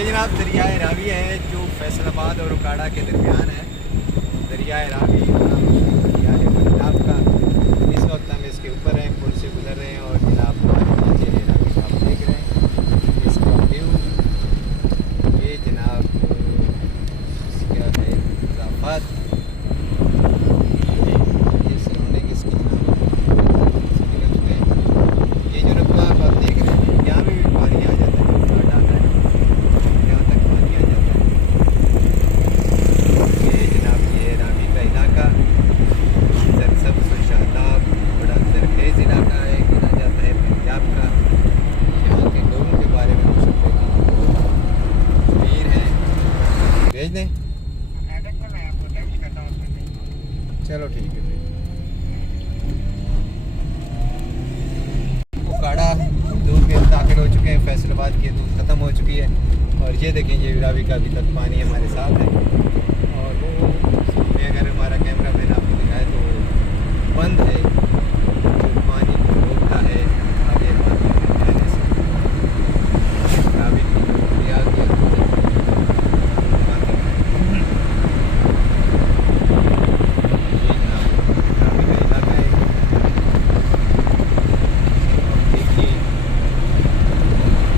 ये जनाब दरियाए रावी है जो फैसलाबाद और उकाड़ा के दरमियान है। दरियाए रावी दरिया है पंजाब का। इस वक्त हम इसके ऊपर हैं, पुल से गुजर रहे हैं और जनाब नीचे रावी का आप देख रहे हैं इसका व्यू। ये जनाब क्या है इजाफत भेज दें। चलो ठीक है। उकाड़ा दूध में हम दाखिल हो चुके हैं, फैसलाबाद की दूध ख़त्म हो चुकी है और ये देखें ये रावी का अभी तक पानी हमारे साथ है। और वो मैं अगर हमारा कैमरा मैन आपको दिखाए तो बंद है।